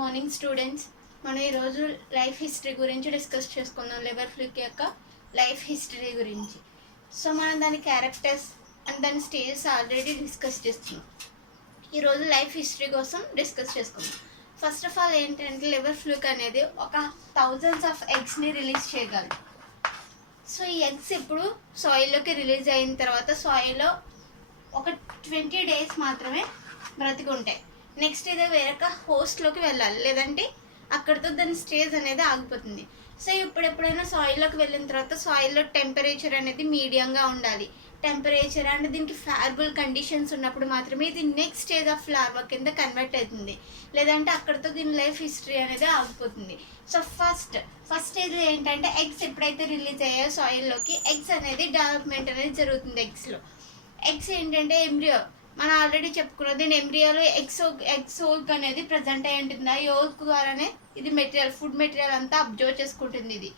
Morning students. మనం ఈరోజు life history గురించి డిస్కస్ చేసుకుందాం. లివర్ ఫ్లూక్ యొక్క లైఫ్ హిస్టరీ గురించి. సో మనం దాని క్యారెక్టర్స్ అండ్ దాని స్టేజెస్ ఆల్రెడీ డిస్కస్ చేస్తున్నాం. ఈరోజు లైఫ్ హిస్టరీ కోసం డిస్కస్ చేసుకుందాం. ఫస్ట్ ఆఫ్ ఆల్ ఏంటంటే లివర్ ఫ్లూక్ అనేది ఒక థౌజండ్స్ ఆఫ్ ఎగ్స్ని రిలీజ్ చేయగలరు. సో ఈ ఎగ్స్ ఇప్పుడు సాయిల్లోకి రిలీజ్ అయిన తర్వాత సాయిల్లో ఒక 20 days మాత్రమే బ్రతికి ఉంటాయి. నెక్స్ట్ ఇది వేరొక హోస్ట్లోకి వెళ్ళాలి, లేదంటే అక్కడితో దాని స్టేజ్ అనేది ఆగిపోతుంది. సో ఇప్పుడు ఎప్పుడైనా సాయిల్లోకి వెళ్ళిన తర్వాత సాయిల్లో టెంపరేచర్ అనేది మీడియంగా ఉండాలి. టెంపరేచర్ అండ్ దీనికి ఫేవరబుల్ కండిషన్స్ ఉన్నప్పుడు మాత్రమే ఇది నెక్స్ట్ స్టేజ్ ఆఫ్ లార్వా కింద కన్వర్ట్ అవుతుంది, లేదంటే అక్కడితో దీని లైఫ్ హిస్టరీ అనేది ఆగిపోతుంది. సో ఫస్ట్ స్టేజ్ ఏంటంటే ఎగ్స్ ఎప్పుడైతే రిలీజ్ అయ్యాయో సాయిల్లోకి ఎగ్స్ అనేది డెవలప్మెంట్ అనేది జరుగుతుంది. ఎగ్స్ ఏంటంటే ఎంబ్రియో, మనం ఆల్రెడీ చెప్పుకున్నది. ఎంబ్రియోలో ఎగ్స్ అనేది ప్రజెంట్ అయి ఉంటుంది. ఆ యోక్ ద్వారానే ఇది ఫుడ్ మెటీరియల్ అంతా అబ్జర్వ్ చేసుకుంటుంది ఇది.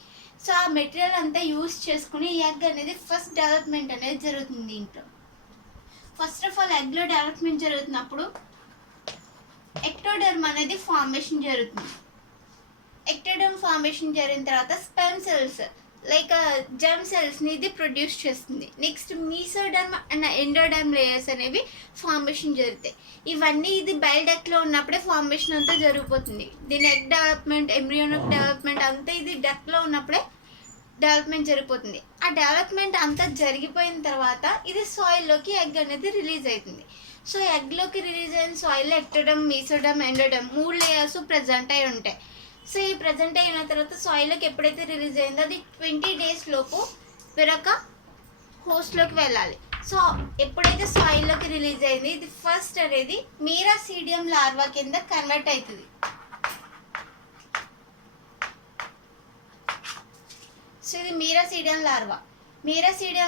సో ఆ మెటీరియల్ అంతా యూజ్ చేసుకుని ఎగ్ అనేది ఫస్ట్ డెవలప్మెంట్ అనేది జరుగుతుంది. దీంట్లో ఫస్ట్ ఆఫ్ ఆల్ ఎగ్లో డెవలప్మెంట్ జరుగుతున్నప్పుడు ఎక్టోడర్మ్ అనేది ఫార్మేషన్ జరుగుతుంది. ఎక్టోడర్మ్ ఫార్మేషన్ జరిగిన తర్వాత స్పెర్మ్ సెల్స్ లైక్ జెమ్ సెల్స్ని ఇది ప్రొడ్యూస్ చేస్తుంది. Next mesoderm and endoderm layers అనేవి ఫార్మేషన్ జరుగుతాయి. ఇవన్నీ ఇది బయల్ ఉన్నప్పుడే ఫార్మేషన్ అంతా జరిగిపోతుంది. దీని ఎగ్ డెవలప్మెంట్, ఎంబ్రియోనిక్ డెవలప్మెంట్ అంతా ఇది డక్లో ఉన్నప్పుడే డెవలప్మెంట్ జరిగిపోతుంది. ఆ డెవలప్మెంట్ అంతా జరిగిపోయిన తర్వాత ఇది సాయిల్లోకి ఎగ్ అనేది రిలీజ్ అవుతుంది. సో ఎగ్లోకి రిలీజ్ అయిన సాయిల్లో ectoderm, mesoderm, endoderm 3 layers present అయి ఉంటాయి. సో ఈ ప్రజెంట్ అయిన తర్వాత సాయిల్లోకి ఎప్పుడైతే రిలీజ్ అయిందో అది 20 days లోపు వేరొక హోస్ట్లోకి వెళ్ళాలి. సో ఎప్పుడైతే సాయిల్లోకి రిలీజ్ అయింది ఇది ఫస్ట్ అనేది మీరాసీడియం లార్వా కింద కన్వర్ట్ అవుతుంది. సో ఇది మీరాసీడియం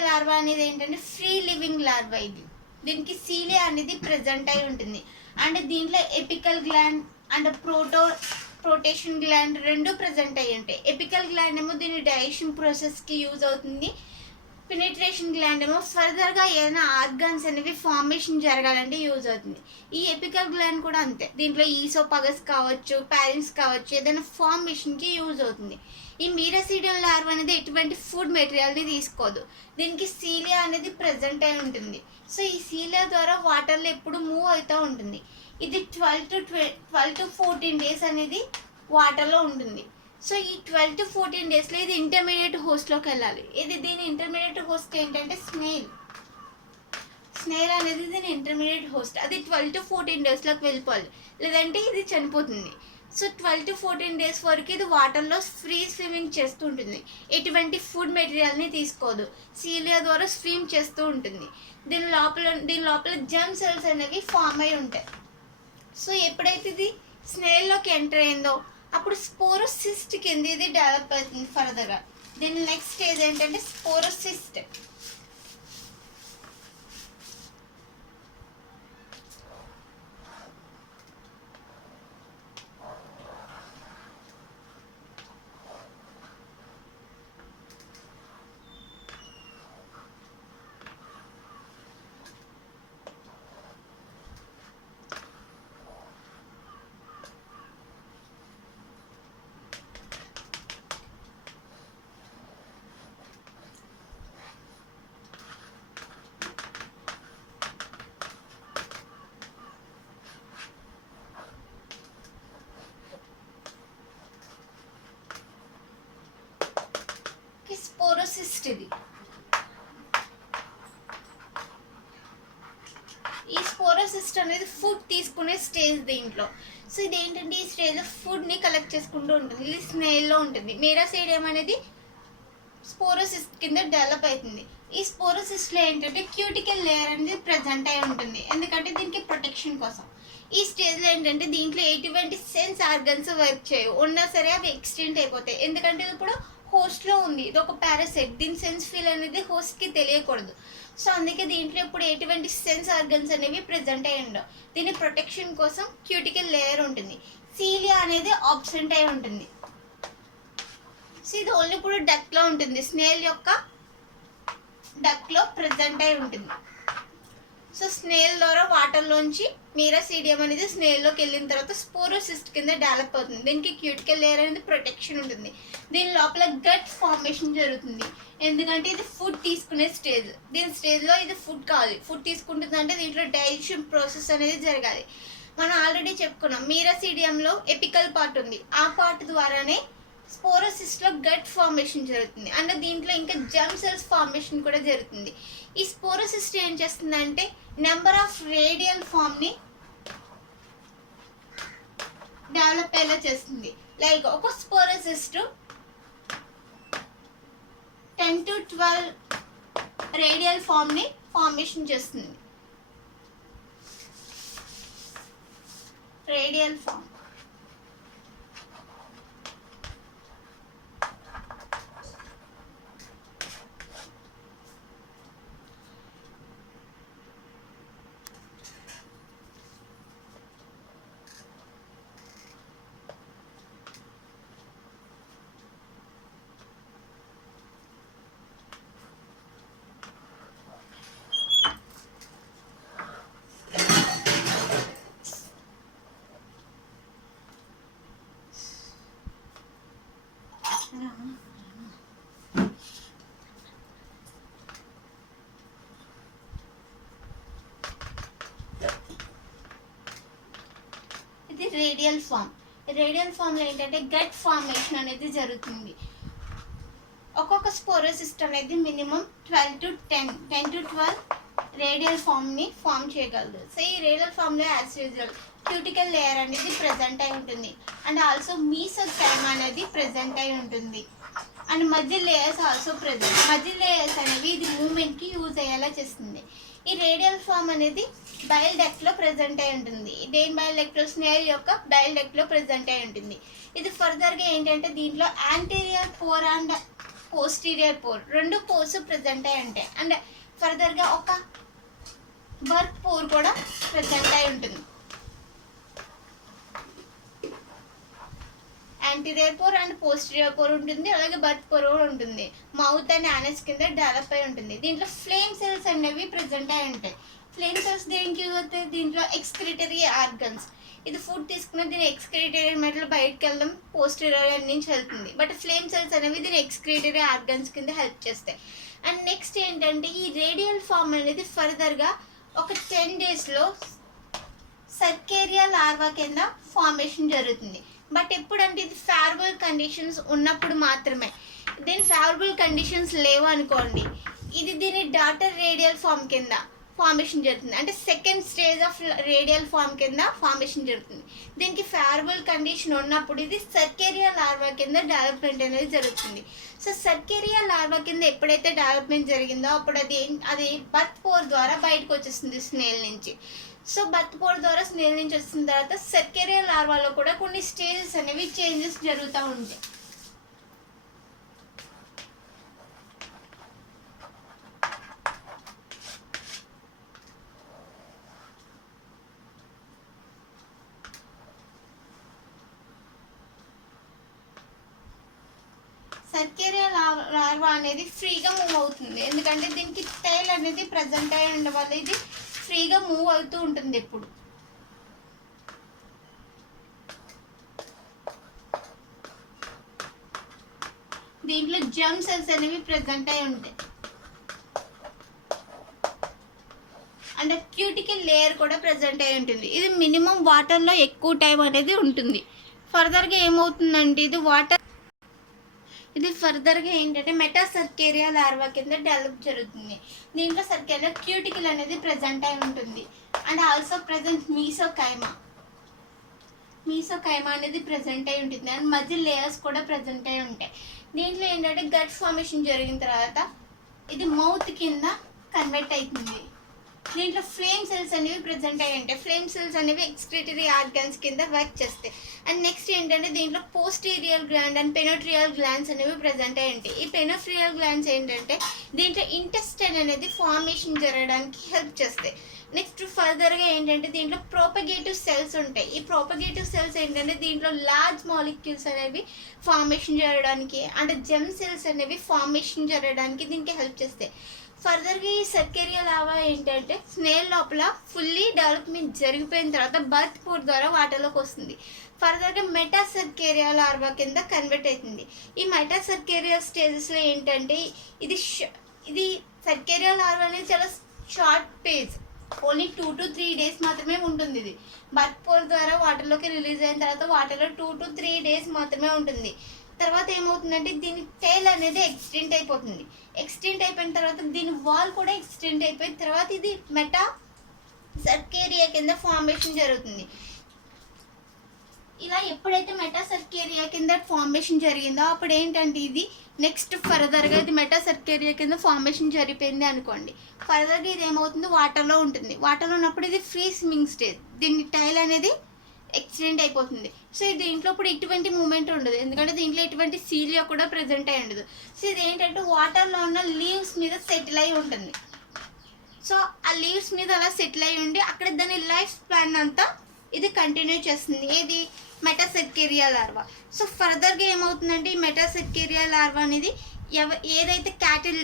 లార్వా అనేది ఏంటంటే ఫ్రీ లివింగ్ లార్వా. దీనికి సీలియా అనేది ప్రెజెంట్ అయి ఉంటుంది. అండ్ దీంట్లో ఎపికల్ గ్లాండ్ అండ్ ప్రొటేషన్ గ్లాండ్ రెండు ప్రజెంట్ అయ్యి ఉంటాయి. ఎపికల్ గ్లాండ్ ఏమో దీని డైజెషన్ ప్రాసెస్కి యూజ్ అవుతుంది. పెనిట్రేషన్ గ్లాండ్ ఏమో ఫర్దర్గా ఏదైనా ఆర్గాన్స్ అనేవి ఫార్మేషన్ జరగాలంటే యూజ్ అవుతుంది. ఈ ఎపికల్ గ్లాండ్ కూడా అంతే. దీంట్లో ఈసోపగస్ కావచ్చు, ప్యారిన్స్ కావచ్చు, ఏదైనా ఫార్మేషన్కి యూజ్ అవుతుంది. ఈ మీరాసీడియం లార్వా అనేది ఎటువంటి ఫుడ్ మెటీరియల్ని తీసుకోదు. దీనికి సీలియా అనేది ప్రజెంట్ అయి ఉంటుంది. సో ఈ సీలియా ద్వారా వాటర్లో ఎప్పుడు మూవ్ అవుతూ ఉంటుంది. ఇది 12 to 14 days అనేది వాటర్లో ఉంటుంది. సో ఈ 12 to 14 daysలో ఇది ఇంటర్మీడియట్ హోస్ట్లోకి వెళ్ళాలి. దీని ఇంటర్మీడియట్ హోస్ట్ ఏంటంటే స్నేల్ అనేది దీని ఇంటర్మీడియట్ హోస్ట్. అది 12 to 14 daysలోకి వెళ్ళిపోవాలి, లేదంటే ఇది చనిపోతుంది. సో 12 to 14 days వరకు ఇది వాటర్లో ఫ్రీ స్విమ్మింగ్ చేస్తూ ఉంటుంది. ఎటువంటి ఫుడ్ మెటీరియల్ని తీసుకోదు. సీలియా ద్వారా స్విమ్ చేస్తూ ఉంటుంది. దీని లోపల జెమ్ సెల్స్ అనేవి ఫామ్ అయి ఉంటాయి. సో ఎప్పుడైతే ఇది స్నేల్లోకి ఎంటర్ అయిందో అప్పుడు స్పోరోసిస్ట్ కింద ఇది డెవలప్ అవుతుంది ఫర్దర్గా. దీని నెక్స్ట్ స్టేజ్ ఏంటంటే స్పోరోసిస్ట్. స్పోరోసిస్ట్ ఇది. ఈ స్పోరోసిస్ట్ అనేది ఫుడ్ తీసుకునే స్టేజ్ దీంట్లో. సో ఇది ఏంటంటే ఈ స్టేజ్లో ఫుడ్ని కలెక్ట్ చేసుకుంటూ ఉంటుంది. ఇది స్నేల్లో ఉంటుంది. మీరాసీడియం అనేది స్పోరోసిస్ట్ కింద డెవలప్ అవుతుంది. ఈ స్పోరోసిస్ట్లో ఏంటంటే క్యూటికల్ లేయర్ అనేది ప్రజెంట్ అయి ఉంటుంది, ఎందుకంటే దీనికి ప్రొటెక్షన్ కోసం. ఈ స్టేజ్లో ఏంటంటే దీంట్లో ఎటువంటి సెన్స్ ఆర్గన్స్ వర్క్ చేయవు. ఉన్నా సరే అవి ఎక్స్టెంట్ అయిపోతాయి, ఎందుకంటే ఇప్పుడు హోస్ట్లో ఉంది. ఇది ఒక పారాసైట్. దీని సెన్స్ ఫీల్ అనేది హోస్ట్కి తెలియకూడదు. సో అందుకే దీంట్లో ఇప్పుడు ఎటువంటి సెన్స్ ఆర్గన్స్ అనేవి ప్రెజెంట్ అయి ఉండవు. దీని ప్రొటెక్షన్ కోసం క్యూటికల్ లేయర్ ఉంటుంది. సీలియా అనేది ఆబ్సెంట్ అయి ఉంటుంది. సో ఇది ఓన్లీ ఇప్పుడు డక్లో ఉంటుంది. స్నేల్ యొక్క డక్లో ప్రెజెంట్ అయి ఉంటుంది. సో స్నేల్ ద్వారా వాటర్లోంచి మీరాసీడియం అనేది స్నేల్లోకి వెళ్ళిన తర్వాత స్పోరోసిస్ట్ కింద డెవలప్ అవుతుంది. దీనికి క్యూటికల్ లేయర్ అనేది ప్రొటెక్షన్ ఉంటుంది. దీని లోపల గట్ ఫార్మేషన్ జరుగుతుంది. ఎందుకంటే ఇది ఫుడ్ తీసుకునే స్టేజ్. దీని స్టేజ్లో ఇది ఫుడ్ కాదు. ఫుడ్ తీసుకుంటుంది అంటే దీంట్లో డైజెషన్ ప్రాసెస్ అనేది జరగాలి. మనం ఆల్రెడీ చెప్పుకున్నాం మీరాసీడియంలో ఎపికల్ పార్ట్ ఉంది. ఆ పార్ట్ ద్వారానే స్పోరోసిస్ట్లో గట్ ఫార్మేషన్ జరుగుతుంది. అండ్ దీంట్లో ఇంకా జర్మ్ సెల్స్ ఫార్మేషన్ కూడా జరుగుతుంది. ఈ స్పోరోసిస్ట్ ఏం చేస్తుందంటే నెంబర్ ఆఫ్ రేడియల్ ఫామ్ని డెవలప్ అయ్యేలా చేస్తుంది. లైక్ ఒక స్పోరోసిస్ట్ 10 to 12 రేడియల్ ఫామ్ని ఫార్మేషన్ చేస్తుంది. రేడియల్ ఫామ్ ఇది రేడియల్ ఫామ్. రేడియల్ ఫామ్లో ఏంటంటే గట్ ఫార్మేషన్ అనేది జరుగుతుంది. ఒక్కొక్క స్పోరోసిస్ట్ అనేది మినిమం 10 to 12 రేడియల్ ఫామ్ని ఫామ్ చేయగలదు. సో ఈ రేడియల్ ఫామ్లో యాజ్ యూజువల్ క్యూటికల్ లేయర్ అనేది ప్రెజెంట్ అయి ఉంటుంది. అండ్ ఆల్సో మీసోథెల్మా అనేది ప్రెజెంట్ అయి ఉంటుంది. And muscle layers also present. Muscle layers అనేవి ఇది మూమెంట్కి యూజ్ అయ్యేలా చేస్తుంది. ఈ రేడియల్ ఫామ్ అనేది బైల్ డక్ట్లో ప్రెజెంట్ అయి ఉంటుంది. దేని బైల్ డక్ట్? స్నేల్ యొక్క బైల్ డక్ట్లో ప్రెజెంట్ అయి ఉంటుంది. ఇది ఫర్దర్గా ఏంటంటే దీంట్లో anterior pore and posterior pore రెండు పోర్స్ ప్రెజెంట్ అయి ఉంటాయి. అండ్ ఫర్దర్గా ఒక బర్త్ పోర్ కూడా ప్రెజెంట్ అయి ఉంటుంది. Anterior pore and posterior pore ఉంటుంది. అలాగే బర్త్ పోర్ కూడా ఉంటుంది. మౌత్ అండ్ యానస్ కింద డెవలప్ అయి ఉంటుంది. దీంట్లో ఫ్లేమ్ సెల్స్ అనేవి ప్రెజెంట్ అయి ఉంటాయి. ఫ్లేమ్ సెల్స్ దేనికి యూజ్ అవుతాయి? దీంట్లో ఎక్స్క్రిటరీ ఆర్గన్స్. ఇది ఫుడ్ తీసుకున్న దీని ఎక్స్క్రిటరీ మెటల్ బయటకు వెళ్ళడం పోస్టీరియర్ నుంచి వెళ్తుంది. బట్ ఫ్లేమ్ సెల్స్ అనేవి దీని ఎక్స్క్రిటరీ ఆర్గన్స్ కింద హెల్ప్ చేస్తాయి. అండ్ నెక్స్ట్ ఏంటంటే ఈ రేడియల్ ఫామ్ అనేది ఫర్దర్గా ఒక 10 daysలో సర్కేరియా లార్వా కింద ఫార్మేషన్ జరుగుతుంది. బట్ ఎప్పుడంటే ఇది ఫేవరబుల్ కండిషన్స్ ఉన్నప్పుడు మాత్రమే. దీని ఫేవరబుల్ కండిషన్స్ లేవు అనుకోండి, ఇది దీని డాటర్ రేడియల్ ఫామ్ కింద ఫార్మేషన్ జరుగుతుంది. అంటే second stage of radial form కింద ఫార్మేషన్ జరుగుతుంది. దీనికి ఫేవరబుల్ కండిషన్ ఉన్నప్పుడు ఇది సర్కేరియా లార్వా కింద డెవలప్మెంట్ అనేది జరుగుతుంది. సో సర్కేరియా లార్వా కింద ఎప్పుడైతే డెవలప్మెంట్ జరిగిందో అప్పుడు అది బర్త్ పోర్ ద్వారా బయటకు వచ్చేస్తుంది స్నేల్ నుంచి. సో బర్త్ పోర్ ద్వారా స్నేల్ నుంచి వచ్చిన తర్వాత సర్కేరియా లార్వాలో కూడా కొన్ని స్టేజెస్ అనేవి చేంజెస్ జరుగుతూ ఉంటాయి. సర్కేరియా లార్వా అనేది ఫ్రీగా మూవ్ అవుతుంది. ఎందుకంటే దీనికి టైల్ అనేది ప్రజెంట్ అయి ఉండడం వల్ల ఇది ఫ్రీగా మూవ్ అవుతూ ఉంటుంది ఎప్పుడు. దీంట్లో జర్మ్ సెల్స్ అనేవి ప్రెజెంట్ అయి ఉంటాయి. అండ్ క్యూటికల్ లేయర్ కూడా ప్రెజెంట్ అయి ఉంటుంది. ఇది మినిమం వాటర్లో ఎక్కువ టైం అనేది ఉంటుంది. ఫర్దర్గా ఏమవుతుందంటే ఇది ఫర్దర్గా ఏంటంటే మెటాసర్కేరియా లార్వా కింద డెవలప్ జరుగుతుంది. దీంట్లో సర్కేరియా క్యూటికల్ అనేది ప్రెజెంట్ అయి ఉంటుంది. అండ్ ఆల్సో ప్రెజెంట్ మీసోకైమా అనేది ప్రెజెంట్ అయి ఉంటుంది. అండ్ మజిల్ లేయర్స్ కూడా ప్రెజెంట్ అయి ఉంటాయి. దీంట్లో ఏంటంటే గట్ ఫార్మేషన్ జరిగిన తర్వాత ఇది మౌత్ కింద కన్వర్ట్ అవుతుంది. దీంట్లో ఫ్లేమ్ సెల్స్ అనేవి ప్రెజెంట్ అయ్యి ఉంటాయి. ఫ్లేమ్ సెల్స్ అనేవి ఎక్స్క్రిటరీ ఆర్గన్స్ కింద వర్క్ చేస్తాయి. అండ్ నెక్స్ట్ ఏంటంటే దీంట్లో పోస్టీరియల్ గ్లాండ్ అండ్ పెనోట్రియల్ గ్లాండ్స్ అనేవి ప్రెజెంట్ అయ్యి ఉంటాయి. ఈ పెనోట్రియల్ గ్లాండ్స్ ఏంటంటే దీంట్లో ఇంటెస్టైన్ అనేది ఫార్మేషన్ జరగడానికి హెల్ప్ చేస్తాయి. నెక్స్ట్ ఫర్దర్గా ఏంటంటే దీంట్లో ప్రోపగేటివ్ సెల్స్ ఉంటాయి. ఈ ప్రోపగేటివ్ సెల్స్ ఏంటంటే దీంట్లో లార్జ్ మాలిక్యూల్స్ అనేవి ఫార్మేషన్ జరగడానికి అంటే జెమ్ సెల్స్ అనేవి ఫార్మేషన్ జరగడానికి దీనికి హెల్ప్ చేస్తాయి. ఫర్దర్గా ఈ సర్కేరియా లార్వా ఏంటంటే స్నేల్ లోపల ఫుల్లీ డెవలప్మెంట్ జరిగిపోయిన తర్వాత బర్త్ పోర్ ద్వారా వాటర్లోకి వస్తుంది. ఫర్దర్గా మెటాసర్కేరియా లార్వా కింద కన్వర్ట్ అవుతుంది. ఈ మెటాసర్కేరియా స్టేజెస్లో ఏంటంటే ఇది సర్కేరియా లార్వా అనేది చాలా short page, only 2 to 3 days మాత్రమే ఉంటుంది. ఇది బర్త్ పోర్ ద్వారా వాటర్లోకి రిలీజ్ అయిన తర్వాత వాటర్లో 2 to 3 days మాత్రమే ఉంటుంది. తర్వాత ఏమవుతుందంటే దీని టైల్ అనేది ఎక్స్టెండ్ అయిపోతుంది. ఎక్స్టెండ్ అయిపోయిన తర్వాత దీని వాల్ కూడా ఎక్స్టెండ్ అయిపోయిన తర్వాత ఇది మెటా సర్కేరియా కింద ఫార్మేషన్ జరుగుతుంది. ఇలా ఎప్పుడైతే మెటా సర్కేరియా కింద ఫార్మేషన్ జరిగిందో అప్పుడు ఏంటంటే ఇది నెక్స్ట్ ఫర్దర్గా ఇది మెటా సర్కేరియా కింద ఫార్మేషన్ జరిగిపోయింది అనుకోండి. ఫర్దర్గా ఇది ఏమవుతుంది, వాటర్లో ఉంటుంది. వాటర్లో ఉన్నప్పుడు ఇది ఫ్రీ స్విమ్మింగ్ స్టేజ్, దీని టైల్ అనేది ఎక్స్టెండ్ అయిపోతుంది. సో దీంట్లో ఇప్పుడు ఎటువంటి మూమెంట్ ఉండదు, ఎందుకంటే దీంట్లో ఎటువంటి సీలియా కూడా ప్రజెంట్ అయి ఉండదు. సో ఇది ఏంటంటే వాటర్లో ఉన్న లీవ్స్ మీద సెటిల్ అయి ఉంటుంది. సో ఆ లీవ్స్ మీద అలా సెటిల్ అయి ఉండి అక్కడ దాని లైఫ్ స్పాన్ అంతా ఇది కంటిన్యూ చేస్తుంది. ఏది మెటాసర్కేరియా లార్వా. సో ఫర్దర్గా ఏమవుతుందంటే ఈ మెటాసర్కేరియా లార్వా అనేది ఏదైతే క్యాటిల్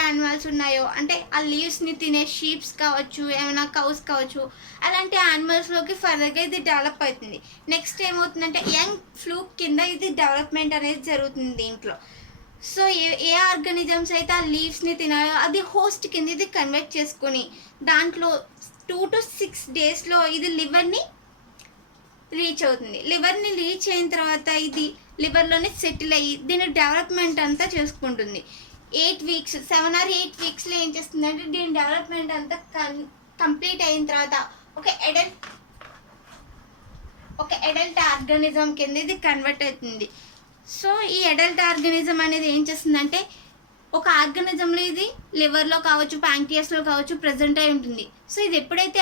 యానిమల్స్ ఉన్నాయో, అంటే ఆ లీవ్స్ని తినే షీప్స్ కావచ్చు, ఏమైనా కౌస్ కావచ్చు, అలాంటి యానిమల్స్లోకి ఫర్దర్గా ఇది డెవలప్ అవుతుంది. నెక్స్ట్ ఏమవుతుందంటే యంగ్ ఫ్లూక్ కింద ఇది డెవలప్మెంట్ అనేది జరుగుతుంది దీంట్లో. సో ఏ ఆర్గానిజమ్స్ అయితే ఆ లీవ్స్ని తినాయో అది హోస్ట్ కింద ఇది కన్వర్ట్ చేసుకొని దాంట్లో 2 to 6 daysలో ఇది లివర్ని రీచ్ అవుతుంది. లివర్ని రీచ్ అయిన తర్వాత ఇది లివర్లోనే సెటిల్ అయ్యి దీని డెవలప్మెంట్ అంతా చేసుకుంటుంది. 8 weeks 7 or 8 weeksలో ఏం చేస్తుందంటే దీని డెవలప్మెంట్ అంతా కంప్లీట్ అయిన తర్వాత ఒక అడల్ట్ ఆర్గానిజం కింద ఇది కన్వర్ట్ అవుతుంది. సో ఈ అడల్ట్ ఆర్గానిజం అనేది ఏం చేస్తుందంటే ఒక ఆర్గానిజంలో ఇది లివర్లో కావచ్చు, ప్యాంక్రియాస్లో కావచ్చు ప్రజెంట్ అయి ఉంటుంది. సో ఇది ఎప్పుడైతే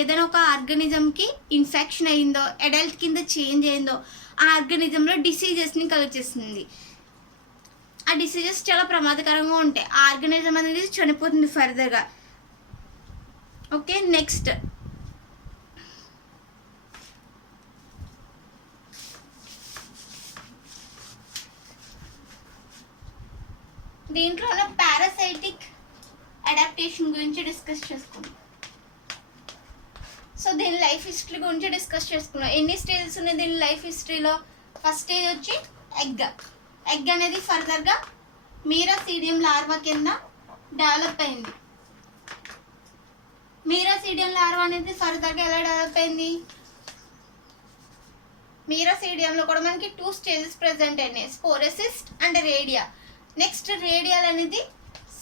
ఏదైనా ఒక ఆర్గానిజంకి ఇన్ఫెక్షన్ అయిందో, అడల్ట్ కింద చేంజ్ అయిందో ఆ ఆర్గానిజంలో డిసీజెస్ని కలుగజేస్తుంది. ఆ డిసీజెస్ చాలా ప్రమాదకరంగా ఉంటాయి. ఆ ఆర్గానిజం అనేది చనిపోతుంది ఫర్దర్గా. ఓకే, నెక్స్ట్ దీంట్లో ఉన్న పారాసైటిక్ అడాప్టేషన్ గురించి డిస్కస్ చేసుకుందాం. సో దీని లైఫ్ హిస్టరీ గురించి డిస్కస్ చేసుకున్నాం. ఎన్ని స్టేజెస్ ఉన్నాయి దీని లైఫ్ హిస్టరీలో? ఫస్ట్ స్టేజ్ వచ్చి ఎగ్ అనేది ఫర్దర్గా మీరాసీడియం లార్వా కింద డెవలప్ అయింది. మీరాసీడియం లార్వా అనేది ఫర్దర్గా ఎలా డెవలప్ అయింది? మీరాసీడియంలో కూడా మనకి 2 stages ప్రజెంట్ అయినాయి, స్పోరోసిస్ట్ అండ్ రేడియా. నెక్స్ట్ రేడియల్ అనేది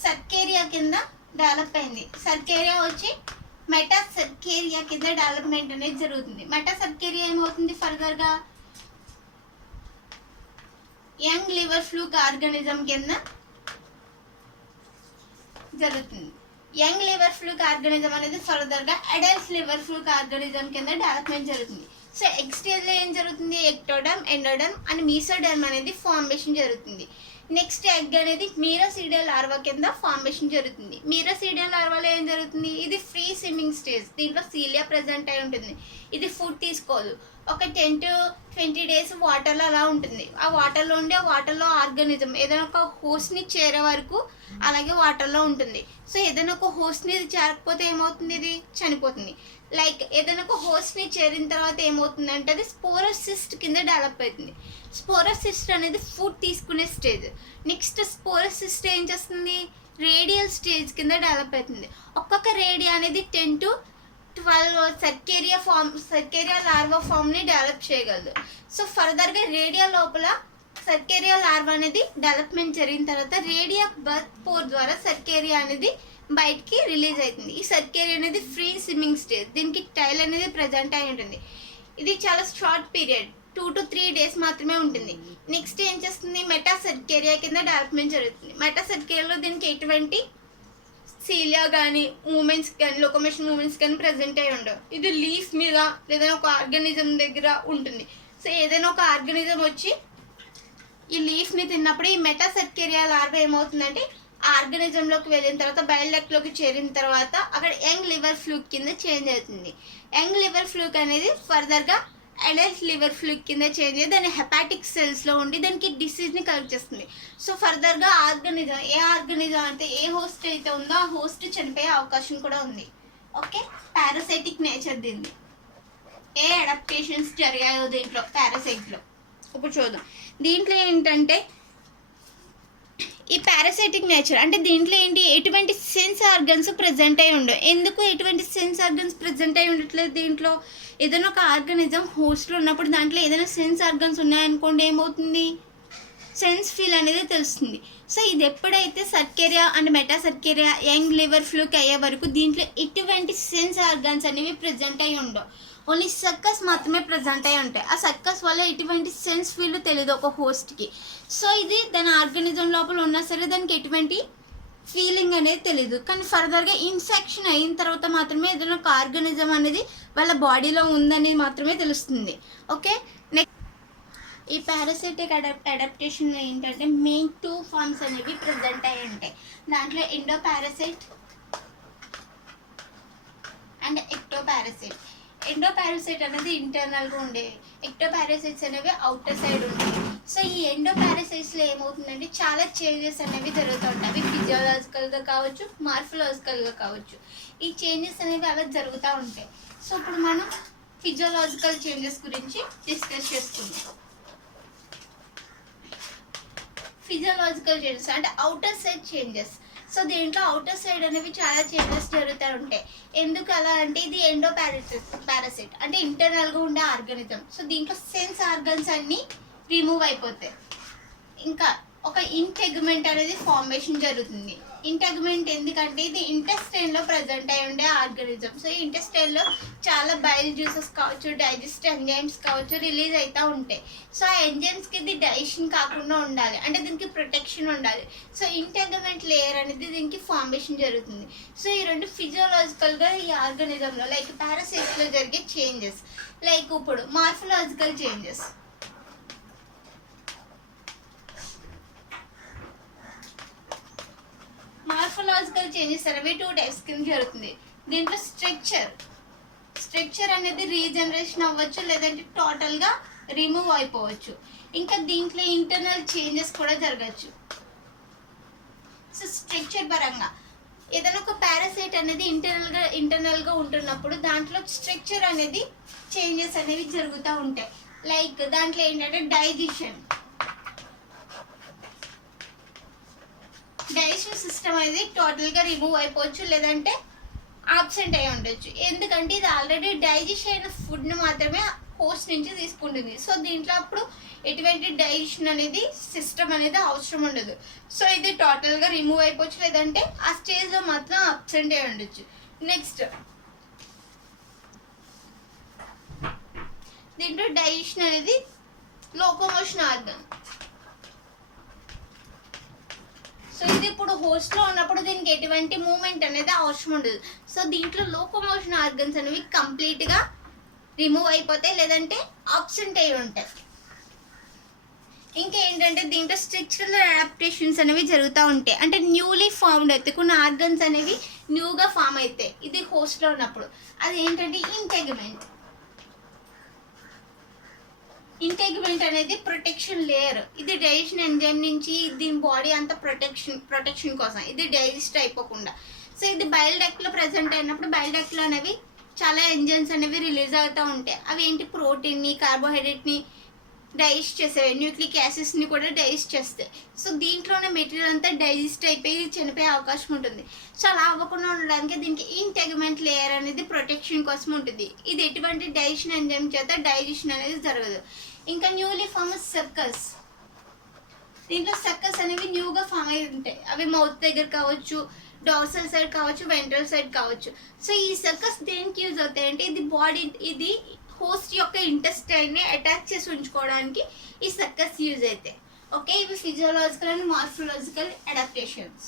సర్కేరియా కింద డెవలప్ అయింది. సర్కేరియా వచ్చి మెటాసర్కేరియా కింద డెవలప్మెంట్ అనేది జరుగుతుంది. మెటాసర్కేరియా ఏమవుతుంది ఫర్దర్గా యంగ్ లివర్ ఫ్లూక్ ఆర్గానిజం కింద జరుగుతుంది. యంగ్ లివర్ ఫ్లూక్ ఆర్గానిజం అనేది ఫర్దర్గా అడల్ట్ లివర్ ఫ్లూక్ ఆర్గానిజం కింద డెవలప్మెంట్ జరుగుతుంది. సో ఎగ్ స్టేజ్లో ఏం జరుగుతుంది? ఎక్టోడర్మ్, ఎండోడర్మ్ అండ్ మీసోడర్మ్ అనేది ఫార్మేషన్ జరుగుతుంది. నెక్స్ట్ ఎగ్ అనేది మీరాసీడియం లార్వా కింద ఫార్మేషన్ జరుగుతుంది. మీరాసీడియం లార్వాలో ఏం జరుగుతుంది? ఇది ఫ్రీ స్విమ్మింగ్ స్టేజ్, దీంట్లో సీలియా ప్రజెంట్ అయి ఉంటుంది. ఇది ఫుడ్ తీసుకోదు. ఒక 10 to 20 days వాటర్లో అలా ఉంటుంది. ఆ వాటర్లో ఉండి ఆ వాటర్లో ఆర్గానిజం ఏదైనా ఒక హోస్ట్ని చేరే వరకు అలాగే వాటర్లో ఉంటుంది. సో ఏదైనా ఒక హోస్ట్ని చేరకపోతే ఏమవుతుంది? ఇది చనిపోతుంది. లైక్ ఏదైనా ఒక హోస్ట్ని చేరిన తర్వాత ఏమవుతుందంటే అది స్పోరోసిస్ట్ కింద డెవలప్ అవుతుంది. స్పోరోసిస్ట్ అనేది ఫుడ్ తీసుకునే స్టేజ్. నెక్స్ట్ స్పోరోసిస్ట్ ఏం చేస్తుంది? రేడియల్ స్టేజ్ కింద డెవలప్ అవుతుంది. ఒక్కొక్క రేడియా అనేది 10 to 12 సర్కేరియా లార్వా ఫామ్ని డెవలప్ చేయగలదు. సో ఫర్దర్గా రేడియా లోపల సర్కేరియా లార్వా అనేది డెవలప్మెంట్ జరిగిన తర్వాత రేడియా బర్త్ పోర్ ద్వారా సర్కేరియా అనేది బయటికి రిలీజ్ అవుతుంది. ఈ సర్కేరియా అనేది ఫ్రీ స్విమ్మింగ్ స్టేజ్, దీనికి టైల్ అనేది ప్రజెంట్ అయి ఉంటుంది. ఇది చాలా షార్ట్ పీరియడ్, 2 to 3 days మాత్రమే ఉంటుంది. నెక్స్ట్ ఏం చేస్తుంది? మెటాసర్కేరియా కింద డెవలప్మెంట్ జరుగుతుంది. మెటాసర్కేరియాలో దీనికి ఎటువంటి సీలియా కానీ మూమెంట్స్ కానీ లోకోమోషన్ మూమెంట్స్ కానీ ప్రజెంట్ అయి ఉండవు. ఇది లీఫ్ మీద లేదా ఒక ఆర్గానిజం దగ్గర ఉంటుంది. సో ఏదైనా ఒక ఆర్గానిజం వచ్చి ఈ లీఫ్ని తిన్నప్పుడు ఈ మెటాసర్కేరియా లార్వా ఏమవుతుందంటే ఆర్గానిజంలోకి వెళ్ళిన తర్వాత బైల్ డక్ట్లోకి చేరిన తర్వాత అక్కడ యంగ్ లివర్ ఫ్లూక్ కింద చేంజ్ అవుతుంది. యంగ్ లివర్ ఫ్లూక్ అనేది ఫర్దర్గా అడల్ట్ లివర్ ఫ్లూయిడ్ కింద చేంజ్ అయ్యి దాని హెపాటిక్ సెల్స్లో ఉండి దానికి డిసీజ్ని కలెక్ట్ చేస్తుంది. సో ఫర్దర్గా ఆర్గనిజం అంటే ఏ హోస్ట్ అయితే ఉందో ఆ హోస్ట్ చనిపోయే అవకాశం కూడా ఉంది. ఓకే, పారాసైటిక్ నేచర్ దీన్ని. ఏ అడాప్టేషన్స్ జరిగాయో దీంట్లో పారాసైట్లో ఇప్పుడు చూద్దాం. దీంట్లో ఏంటంటే ఈ పారాసైటిక్ నేచర్ అంటే దీంట్లో ఏంటి, ఎటువంటి సెన్స్ ఆర్గన్స్ ప్రజెంట్ అయి ఉండవు. ఎందుకు ఎటువంటి సెన్స్ ఆర్గన్స్ ప్రజెంట్ అయి ఉండట్లేదు? దీంట్లో ఏదైనా ఒక ఆర్గానిజం హోస్ట్లో ఉన్నప్పుడు దాంట్లో ఏదైనా సెన్స్ ఆర్గన్స్ ఉన్నాయనుకోండి, ఏమవుతుంది, సెన్స్ ఫీల్ అనేది తెలుస్తుంది. సో ఇది ఎప్పుడైతే cercaria and మెటాసర్కేరియా young liver fluke అయ్యే వరకు దీంట్లో ఎటువంటి సెన్స్ ఆర్గన్స్ అనేవి ప్రజెంట్ అయి ఉండవు. ఓన్లీ సర్కస్ మాత్రమే ప్రజెంట్ అయి ఉంటాయి. ఆ సర్కస్ వల్ల ఎటువంటి సెన్స్ ఫీల్ తెలియదు ఒక హోస్ట్కి. సో ఇది దాని ఆర్గానిజం లోపల ఉన్నా సరే దానికి ఎటువంటి ఫీలింగ్ అనేది తెలియదు. కానీ ఫర్దర్గా ఇన్ఫెక్షన్ అయిన తర్వాత మాత్రమే ఏదైనా ఒక ఆర్గానిజం అనేది వాళ్ళ బాడీలో ఉందనేది మాత్రమే తెలుస్తుంది. ఓకే, నెక్స్ట్ ఈ పారాసైటిక్ అడాప్టేషన్ ఏంటంటే మెయిన్ 2 ఫార్మ్స్ అనేవి ప్రజెంట్ అయి ఉంటాయి. దాంట్లో endo parasite and ecto parasite. Endo parasite అనేది ఇంటర్నల్గా ఉండేవి, ఎక్టో పారాసైట్స్ అనేవి అవుటర్ సైడ్ ఉంటాయి. సో ఈ ఎండో పారాసైట్స్లో ఏమవుతుందంటే చాలా చేంజెస్ అనేవి జరుగుతూ ఉంటాయి. అవి ఫిజియోలాజికల్గా కావచ్చు, మార్ఫలాజికల్గా కావచ్చు. ఈ చేంజెస్ అనేవి అలా జరుగుతూ ఉంటాయి. సో ఇప్పుడు మనం ఫిజియోలాజికల్ చేంజెస్ గురించి డిస్కస్ చేసుకుందాం. ఫిజియోలాజికల్ చేంజెస్ అంటే అవుటర్ సైడ్ చేంజెస్. సో దీంట్లో అవుటర్ సైడ్ అనేవి చాలా చేంజెస్ జరుగుతూ ఉంటాయి. ఎందుకు అలా అంటే ఇది ఎండో పారాసైట్ అంటే ఇంటర్నల్గా ఉండే ఆర్గానిజం. సో దీంట్లో సెన్స్ ఆర్గన్స్ అన్నీ రిమూవ్ అయిపోతాయి. ఇంకా ఒక ఇంటెగ్మెంట్ అనేది ఫార్మేషన్ జరుగుతుంది. ఇంటెగ్మెంట్ ఎందుకంటే ఇది ఇంటెస్టైన్లో ప్రజెంట్ అయి ఉండే ఆర్గానిజం. సో ఈ ఇంటెస్టైన్లో చాలా బైల్ జ్యూసెస్ కావచ్చు, డైజెస్ట్ ఎంజైమ్స్ కావచ్చు రిలీజ్ అవుతూ ఉంటాయి. సో ఆ ఎంజైమ్స్కి ఇది డైజెషన్ కాకుండా ఉండాలి అంటే దీనికి ప్రొటెక్షన్ ఉండాలి. సో ఇంటెగ్మెంట్ లేయర్ అనేది దీనికి ఫార్మేషన్ జరుగుతుంది. సో ఈ రెండు ఫిజియోలాజికల్గా ఈ ఆర్గానిజంలో లైక్ పారాసైట్స్లో జరిగే చేంజెస్. లైక్ ఇప్పుడు మార్ఫలాజికల్ చేంజెస్. మార్ఫలాజికల్ చేంజెస్ అనేవి 2 టైప్స్ కింద జరుగుతుంది. దీంట్లో స్ట్రక్చర్ అనేది రీజనరేషన్ అవ్వచ్చు, లేదంటే టోటల్గా రిమూవ్ అయిపోవచ్చు. ఇంకా దీంట్లో ఇంటర్నల్ చేంజెస్ కూడా జరగచ్చు. సో స్ట్రక్చర్ పరంగా ఏదైనా ఒక పారాసైట్ అనేది ఇంటర్నల్గా ఉంటున్నప్పుడు దాంట్లో స్ట్రక్చర్ అనేది చేంజెస్ అనేవి జరుగుతూ ఉంటాయి. లైక్ దాంట్లో ఏంటంటే డైజెషన్ సిస్టమ్ అనేది టోటల్గా రిమూవ్ అయిపోవచ్చు, లేదంటే ఆబ్సెంట్ అయి ఉండొచ్చు. ఎందుకంటే ఇది ఆల్రెడీ డైజెస్ట్ అయిన ఫుడ్ని మాత్రమే హోస్ట్ నుంచి తీసుకుంటుంది. సో దీంట్లో అప్పుడు ఎటువంటి డైజెషన్ అనేది సిస్టమ్ అనేది అవసరం ఉండదు. సో ఇది టోటల్గా రిమూవ్ అయిపోవచ్చు, లేదంటే ఆ స్టేజ్లో మాత్రం అబ్సెంట్ అయి ఉండొచ్చు. నెక్స్ట్ దీంట్లో డైజెషన్ అనేది లోకోమోషన్ ఆర్గన్. సో ఇది ఇప్పుడు హోస్ట్లో ఉన్నప్పుడు దీనికి ఎటువంటి మూమెంట్ అనేది అవసరం ఉండదు. సో దీంట్లో లోకోమోషన్ ఆర్గన్స్ అనేవి కంప్లీట్గా రిమూవ్ అయిపోతాయి, లేదంటే అబ్సెంట్ అయి ఉంటాయి. ఇంకా ఏంటంటే దీంట్లో స్ట్రక్చరల్ అడాప్టేషన్స్ అనేవి జరుగుతూ ఉంటాయి. అంటే న్యూలీ ఫార్మ్డ్ అయితే కొన్ని ఆర్గన్స్ అనేవి న్యూగా ఫామ్ అవుతాయి ఇది హోస్ట్లో ఉన్నప్పుడు. అది ఏంటంటే ఇంటెగ్మెంట్ అనేది ప్రొటెక్షన్ లేయర్. ఇది డైజెషన్ ఎంజైమ్ నుంచి దీని బాడీ అంతా ప్రొటెక్షన్ కోసం ఇది డైజెస్ట్ అయిపోకుండా. సో ఇది బైల్ డక్ట్లో ప్రజెంట్ అయినప్పుడు బైల్ డక్ట్లో అనేవి చాలా ఎంజైమ్స్ అనేవి రిలీజ్ అవుతూ ఉంటాయి. అవి ఏంటి, ప్రోటీన్ని, కార్బోహైడ్రేట్ని డైజెస్ట్ చేసేవి, న్యూక్లిక్ యాసిడ్స్ని కూడా డైజెస్ట్ చేస్తాయి. సో దీంట్లోనే మెటీరియల్ అంతా డైజెస్ట్ అయిపోయి చనిపోయే అవకాశం ఉంటుంది. సో అలా అవ్వకుండా ఉండడానికి దీనికి ఇంటెగ్మెంట్ లేయర్ అనేది ప్రొటెక్షన్ కోసం ఉంటుంది. ఇది ఎటువంటి డైజెషన్ ఎంజైమ్ చేత డైజెషన్ అనేది జరగదు. ఇంకా న్యూలీ ఫామ్ సర్కస్. దీంట్లో సర్కస్ అనేవి న్యూగా ఫామ్ అయి ఉంటాయి. అవి మౌత్ దగ్గర కావచ్చు, డార్సల్ సైడ్ కావచ్చు, వెంట్రల్ సైడ్ కావచ్చు. సో ఈ సర్కస్ దేనికి యూజ్ అవుతాయి అంటే ఇది హోస్ట్ యొక్క ఇంటెస్టైన్ని అటాచ్ చేసి ఉంచుకోవడానికి ఈ సర్కస్ యూజ్ అవుతాయి. ఓకే, ఇవి ఫిజియోలాజికల్ అండ్ మార్ఫలాజికల్ అడాప్టేషన్స్.